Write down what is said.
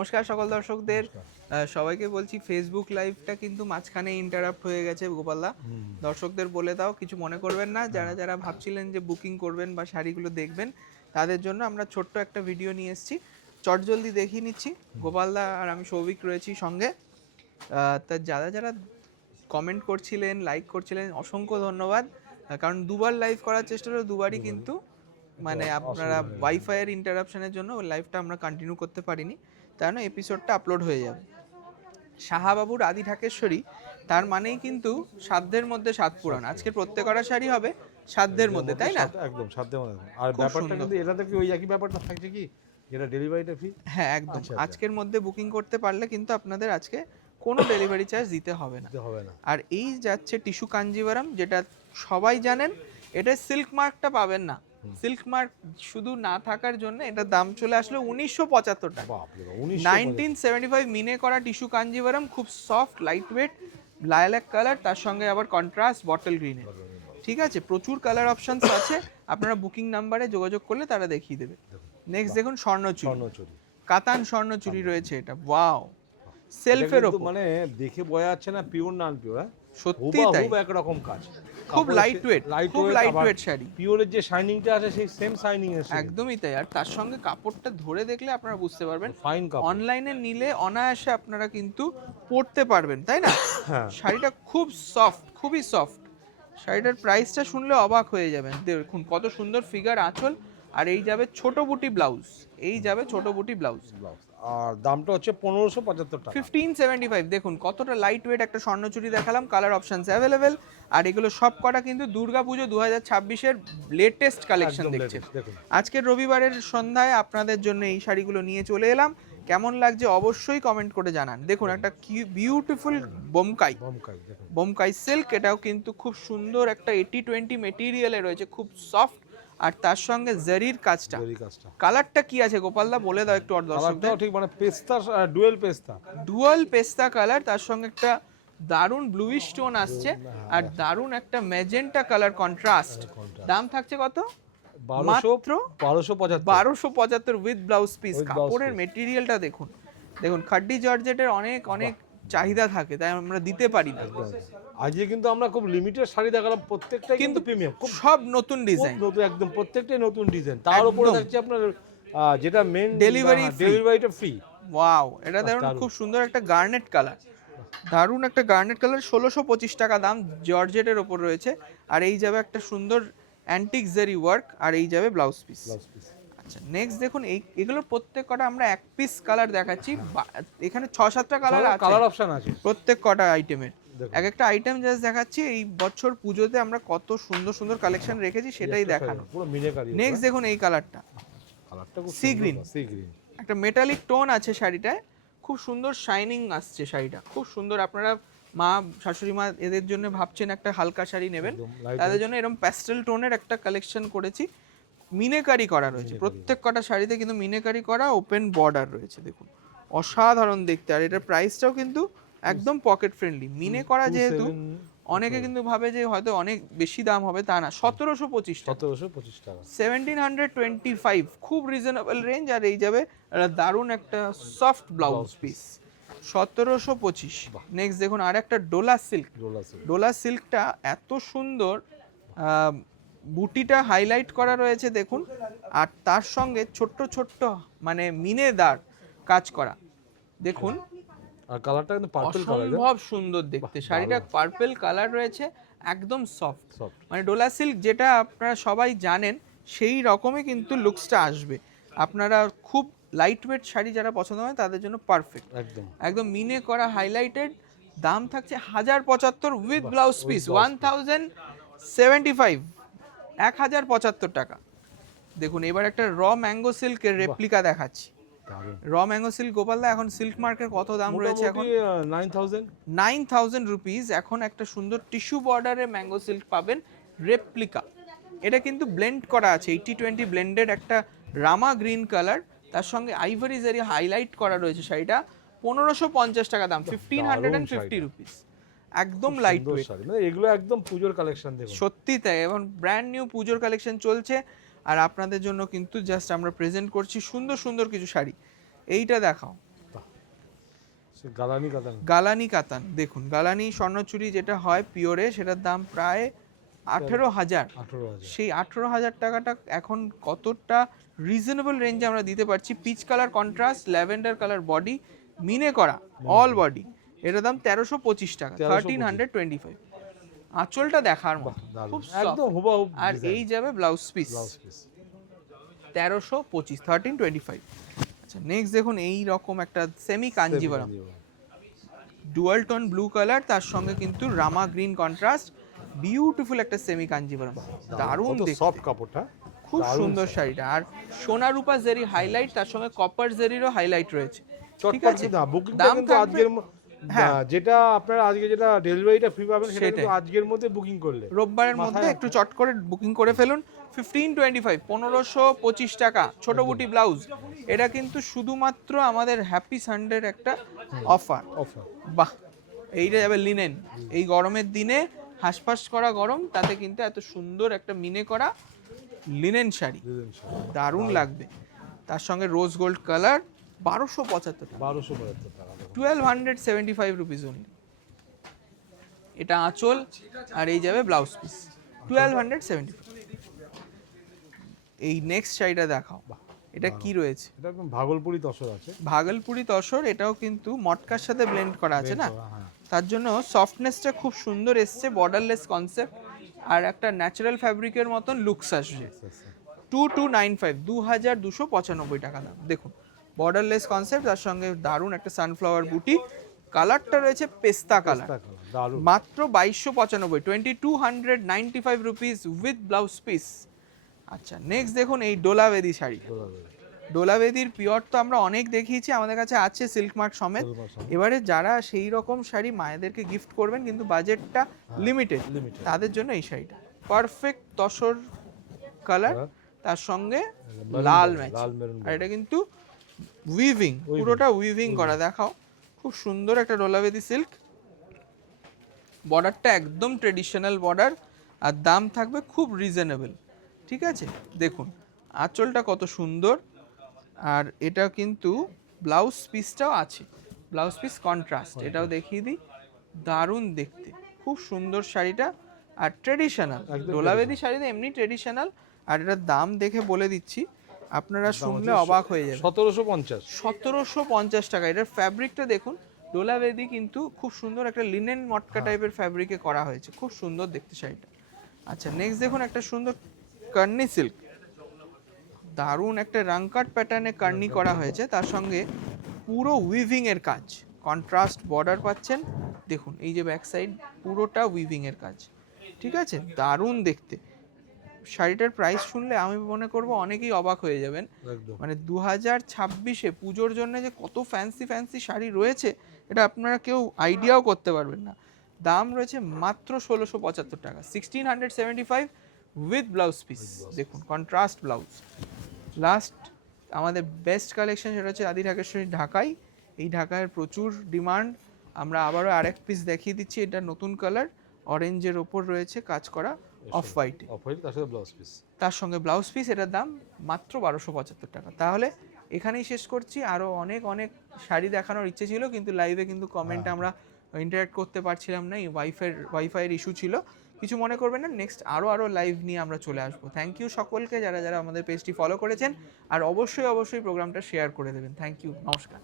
নমস্কার সকল দর্শকদের। সবাইকে বলছি ফেসবুক লাইভটা কিন্তু মাঝখানে ইন্টারাপ্ট হয়ে গেছে। গোপালদা, দর্শকদের বলে দাও, কিছু মনে করবেন না। যারা যারা ভাবছিলেন যে বুকিং করবেন বা শাড়িগুলো দেখবেন, তাদের জন্য আমরা ছোট্ট একটা ভিডিও নিয়ে এসেছি। চটজলদি দেখিয়ে নিচ্ছি। গোপালদা আর আমি সৌভিক রয়েছি সঙ্গে। তা যারা যারা কমেন্ট করছিলেন, লাইক করছিলেন, অসংখ্য ধন্যবাদ। কারণ দুবার লাইভ করার চেষ্টা হলো, দুবারই কিন্তু মানে আপনারা ওয়াইফাইয়ের ইন্টারাপশনের জন্য ওই লাইভটা আমরা কন্টিনিউ করতে পারিনি, তাই না এপিসোডটা আপলোড হয়ে যাবে। শাহাবাবুর আদি ঢাকেশ্বরী, তার মানেই কিন্তু সাধ্যের মধ্যে সাত পুরাণ। আজকে প্রত্যেকটা শাড়ি হবে সাধ্যের মধ্যে, তাই না? একদম সাধ্যের মধ্যে। আর ব্যাপারটা কিন্তু এটাতে কি ওই একই ব্যাপারটা থাকছে কি, যেটা ডেলিভারিটা ফ্রি। হ্যাঁ একদম, আজকের মধ্যে বুকিং করতে পারলে কিন্তু আপনাদের আজকে কোনো ডেলিভারি চার্জ দিতে হবে না। আর এই যাচ্ছে টিস্যু কাঞ্জিভারাম, যেটা সবাই জানেন, এটা সিল্ক মার্কটা পাবেন না। সিল্ক মার্ক শুধু না থাকার জন্য এটার দাম চলে আসলো 1975 টাকা। 1975 মিনে করা টিস্যু কাঞ্জিভারাম, খুব soft, light weight, lilac colour, তার সঙ্গে আবার কন্ট্রাস্ট বটল গ্রিনে। ঠিক আছে, প্রচুর কালার অপশনস আছে। আপনারা বুকিং নাম্বারে যোগাযোগ করলে তারা দেখিয়ে দেবে। নেক্সট দেখুন স্বর্ণচুরি, কাতান স্বর্ণচুরি রয়েছে। এটা ওয়াও, সেলফের উপর, মানে দেখে বোঝা যাচ্ছে না পিওর না আনপিওর। সত্যি তাই, খুব একরকম কাজ, খুব লাইট ওয়েট, খুব লাইট ওয়েট শাড়ি। পিওরের যে শাইনিংটা আছে সেই সেম শাইনিং আছে, একদমই তাই। আর তার সঙ্গে কাপড়টা ধরে দেখলে আপনারা বুঝতে পারবেন, ফাইন কাপড়। অনলাইনে নিলে অনায়াসে আপনারা কিন্তু পরতে পারবেন, তাই না? শাড়িটা খুব সফট, খুবই সফট। শাড়িটার প্রাইসটা শুনলে অবাক হয়ে যাবেন। দেখুন কত সুন্দর ফিগার, আঁচল, আর এই যাবে ছোট বুটি ব্লাউজ। এই যাবে ছোট বুটি ব্লাউজ, আর দামটা হচ্ছে 1575 টাকা, 1575। দেখুন কতটা লাইট ওয়েট একটা স্বর্ণচুরি দেখালাম, কালার অপশনস অ্যাভেলেবেল। আর এগুলো সব কটা কিন্তু দুর্গাপুজো 2026-এর লেটেস্ট কালেকশন দেখছেন। আজকের রবিবারের সন্ধ্যায় আপনাদের জন্য এই শাড়িগুলো নিয়ে চলে এলাম। কেমন লাগছে অবশ্যই কমেন্ট করে জানান। দেখুন একটা বিউটিফুল বোমকাই সিল্ক, এটাও কিন্তু খুব সুন্দর একটা 80-20 মেটেরিয়ালে রয়েছে, খুব সফট। আর তার সঙ্গে জারির কাজটা, কালারটা কি আছে গোপালদা বলে দাও একটু দর্শকদের। ঠিক মানে পেস্তা, ডুয়াল পেস্তা কালার, তার সঙ্গে একটা দারুন ব্লুইশ টোন আসছে, আর দারুন একটা ম্যাজেন্টা কালার কন্ট্রাস্ট। দাম থাকছে কত? মাত্র 1275 উইথ ব্লাউজ পিস। কাপড়ের মেটেরিয়ালটা দেখুন, দেখুন খাড্ডি জর্জেটের অনেক অনেক চাহিদা থাকে, তাই আমরা দিতে পারি না। আজকে কিন্তু আমরা খুব লিমিটেড শাড়ি দেখালাম, প্রত্যেকটাই কিন্তু প্রিমিয়াম, সব নতুন ডিজাইন, নতুন একদম প্রত্যেকটাই নতুন ডিজাইন। তার উপরে থাকছে আপনার যেটা মেন ডেলিভারিটা ফ্রি। ওয়াও, এটা দেখুন খুব সুন্দর একটা গার্নেট কালার, দারুন একটা গার্নেট কালার। 1625 টাকা দাম, জর্জেটের ওপর রয়েছে। আর এই যাবে একটা সুন্দর অ্যান্টিক জারি ওয়ার্ক, আর এই যাবে ব্লাউজ পিস। আচ্ছা নেক্সট দেখুন, এগুলোর প্রত্যেকটা আমরা এক পিস কালার দেখাচ্ছি। এখানে 6-7টা কালার অপশন আছে প্রত্যেক কটা আইটেমের। এক একটা আইটেম জাস্ট দেখাচ্ছি। এই বছর পুজোতে আমরা কত সুন্দর সুন্দর কালেকশন রেখেছি সেটাই দেখানো। নেক্সট দেখুন এই কালারটা, সি গ্রিন, একটা মেটালিক টোন আছে শাড়িটায়, খুব সুন্দর শাইনিং আসছে শাড়িটা, খুব সুন্দর। আপনারা মা, শাশুড়ি মা এদের জন্য ভাবছেন একটা হালকা শাড়ি নেবেন, তাদের জন্য এরকম প্যাস্টেল টোনের একটা কালেকশন করেছি। মিনেকারি করা রয়েছে প্রত্যেক কটা শাড়িতে, কিন্তু মিনেকারি করা, ওপেন বর্ডার রয়েছে। দেখুন অসাধারণ দেখতে। আর এটার প্রাইসটাও কিন্তু একদম পকেট ফ্রেন্ডলি। মিনে করা যেহেতু, অনেকে কিন্তু ভাবে যে হয়তো অনেক বেশি দাম হবে, তা না। 1725 টাকা, 1725, খুব রিজনেবল রেঞ্জ। আর এই যাবে দারুণ একটা সফট ব্লাউজ পিস, 1725। নেক্সট দেখুন আর একটা ডোলা সিল্কটা এত সুন্দর, বুটিটা হাইলাইট করা রয়েছে দেখুন। আর তার সঙ্গে ছোট্ট ছোট্ট মানে মিনেদার কাজ করা, দেখুন। আর কালারটা কিন্তু পার্পল কালার, অসম্ভব সুন্দর দেখতে। শাড়িটা পার্পল কালার রয়েছে, একদম সফট। মানে ডোলা সিল্ক যেটা আপনারা সবাই জানেন, সেই রকমই কিন্তু লুকসটা আসবে। আপনারা খুব লাইট ওয়েট শাড়ি যারা পছন্দ হয় তাদের জন্য পারফেক্ট, একদম মিনে করা, হাইলাইটেড। দাম থাকছে 1075 উইথ ব্লাউজ পিস, 1075, 1075 টাকা। দেখুন এবার একটা র ম্যাঙ্গো সিল্কের রেপ্লিকা দেখাচ্ছি। র ম্যাঙ্গো সিল্ক গোপালদা, এখন সিল্ক মার্কের কত দাম রয়েছে? এখন 9000 রুপিস। এখন একটা সুন্দর টিস্যু বর্ডারে ম্যাঙ্গো সিল্ক পাবেন রেপ্লিকা। এটা কিন্তু ব্লেন্ড করা আছে, 80-20 ব্লেন্ডেড একটা রামা গ্রিন কালার, তার সঙ্গে আইভরি জারি হাইলাইট করা রয়েছে। শাড়িটা 1550 টাকা দাম, 1550 রুপিস। একদম লাইট ওয়েট, এগুলো একদম পূজোর কালেকশন। দেখুন সত্যি তাই, এখন ব্র্যান্ড নিউ পুজোর কালেকশন চলছে। আর আপনাদের জন্য কিন্তু জাস্ট আমরা প্রেজেন্ট করছি সুন্দর সুন্দর কিছু শাড়ি। এইটা দেখাও, সে গালানি কাতান। গালানি কাতান, দেখুন গালানি স্বর্ণচুরি যেটা হয় পিওরে, সেটার দাম প্রায় 18,000। 18,000। সেই 18,000 টাকাটা এখন কতটা রিজনেবল রেঞ্জে আমরা দিতে পারছি। Peach colour contrast, lavender colour body, মিনে করা অল বডি, এটার দাম 1325 টাকা, 1325। আঁচলটা দেখার মতো, খুব একদম soft। হুবহু। আর এই যাবে ব্লাউজ পিস, ব্লাউজ পিস 1325, 1325। আচ্ছা নেক্সট দেখুন এই রকম একটা semi Kanjivaram, dual tone blue colour, তার সঙ্গে কিন্তু রামা গ্রিন কন্ট্রাস্ট, বিউটিফুল একটা সেমি কাঞ্জিভারাম, দারুণ কত দেখতে, সফট কাপড়টা, খুব সুন্দর শাড়িটা। আর সোনা রূপা জেরি হাইলাইট, তার সঙ্গে কপার জেরিরও হাইলাইট রয়েছে, ঠিক চটপট আছে। না বুকিংটা দাম কিন্তু থাকবে, আজকের যেটা আপনারা আজকে যেটা ডেলিভারিটা ফ্রি পাবেন সেটা কিন্তু সেটাই। আজকের মধ্যে বুকিং করলে রোববারের মধ্যে একটু চট করে বুকিং করে ফেলুন। 1525, 1525 টাকা ছোট বুটি ব্লাউজ। এটা কিন্তু শুধুমাত্র আমাদের হ্যাপি সানডের একটা অফার। অফার। বাহ, এইটা যাবে লিনেন। এই গরমের দিনে হাঁসফাঁস করা গরম, তাতে কিন্তু এত সুন্দর একটা মিনে করা লিনেন শাড়ি দারুণ লাগবে। তার সঙ্গে রোজ গোল্ড কালার, 1275 টাকা, 1275 টাকা। 1275 রুপিস অনলি। এটা আঁচল, আর এই যাবে ব্লাউজ পিস, 1275। এই নেক্সট শাড়িটা দেখাও, এটা কি রয়েছে? এটা একদম ভাগলপুরি তসর আছে। ভাগলপুরি তসর, এটাও কিন্তু মটকার সাথে ব্লেন্ড করা আছে না, হ্যাঁ। তার জন্য সফটনেসটা খুব সুন্দর এসছে, বর্ডারলেস কনসেপ্ট, আর একটা ন্যাচারাল ফ্যাব্রিকের মতন লুকস আসছে। 2295, 2295 টাকা দাম। দেখুন বর্ডারলেস কনসেপ্ট, তার সঙ্গে দারুণ একটা সানফ্লাওয়ার বুটি, কালারটা রয়েছে পেস্তা কালার, দারুণ। মাত্র 2295, 2295 রুপিস উইথ ব্লাউজ পিস। আচ্ছা নেক্সট দেখুন এই ডোলাবেদি শাড়ি। ডোলাবেদির পিওর তো আমরা অনেক দেখিয়েছি, আমাদের কাছে আছে সিল্ক মার্ক সমেত। এবারে যারা সেই রকম শাড়ি মায়েদেরকে গিফট করবেন কিন্তু বাজেটটা লিমিটেড, তাদের জন্য এই শাড়িটা পারফেক্ট তসর কালার, তার সঙ্গে লাল ম্যাচ, আর এটা কিন্তু উইভিং, পুরোটা উইভিং করা। দেখাও, খুব সুন্দর একটা ডোলাবেদি সিল্ক, বর্ডারটা একদম ট্রেডিশনাল বর্ডার, আর দাম থাকবে খুব রিজনেবল, ঠিক আছে। দেখুন আঁচলটা কত সুন্দর, আর এটা কিন্তু ব্লাউজ পিসটাও আছে, ব্লাউজ পিস কন্ট্রাস্ট, এটাও দেখিয়ে দিই, দারুণ দেখতে, খুব সুন্দর শাড়িটা, আর ট্রেডিশনাল। ডোলাবেদি শাড়িতে এমনি ট্রেডিশনাল, আর এটার দাম দেখে বলে দিচ্ছি, আপনারা শুনলে অবাক হয়ে যাবে, 1750। 1750 টাকা। এটার ফ্যাব্রিকটা দেখুন, ডোলাবেদি কিন্তু খুব সুন্দর একটা লিনেন মটকা টাইপের ফ্যাব্রিকে করা হয়েছে, খুব সুন্দর দেখতে শাড়িটা। আচ্ছা নেক্সট দেখুন একটা সুন্দর কার্নি সিল্ক, দারুণ একটা রাংকাট প্যাটার্নে কার্নি করা হয়েছে, তার সঙ্গে পুরো উইভিং এর কাজ, কন্ট্রাস্ট বর্ডার পাচ্ছেন। দেখুন এই যে ব্যাক সাইড পুরোটা উইভিং এর কাজ, ঠিক আছে, দারুণ দেখতে। শাড়িটার প্রাইস শুনলে আমি মনে করব অনেকেই অবাক হয়ে যাবেন, মানে 2026-এ পুজোর জন্য যে কত ফ্যান্সি ফ্যান্সি শাড়ি রয়েছে, এটা আপনারা কেউ আইডিয়াও করতে পারবেন না। দাম রয়েছে মাত্র 1675 টাকা, 1675 উইথ ব্লাউজ পিস। দেখুন কন্ট্রাস্ট ব্লাউজ। লাস্ট আমাদের বেস্ট কালেকশন সেটা হচ্ছে আদি ঢাকেশ্বরী ঢাকাই। এই ঢাকায় প্রচুর ডিমান্ড, আমরা আবারও আরেক পিস দেখিয়ে দিচ্ছি। এটা নতুন কালার, অরেঞ্জের ওপর রয়েছে কাজ করা, অফ হোয়াইটে, তার সাথে ব্লাউজ পিস, তার সঙ্গে ব্লাউজ পিস। এটার দাম মাত্র 1275 টাকা। তাহলে এখানেই শেষ করছি, আরও অনেক অনেক শাড়ি দেখানোর ইচ্ছে ছিল, কিন্তু লাইভে কিন্তু কমেন্টে আমরা ইন্টারাক্ট করতে পারছিলাম না, এই ওয়াইফাইয়ের ইস্যু ছিল, কিছু মনে করবেন না। নেক্সট আরও লাইভ নিয়ে আমরা চলে আসবো। থ্যাংক ইউ সকলকে যারা যারা আমাদের পেজটি ফলো করেছেন, আর অবশ্যই অবশ্যই প্রোগ্রামটা শেয়ার করে দেবেন। থ্যাংক ইউ, নমস্কার।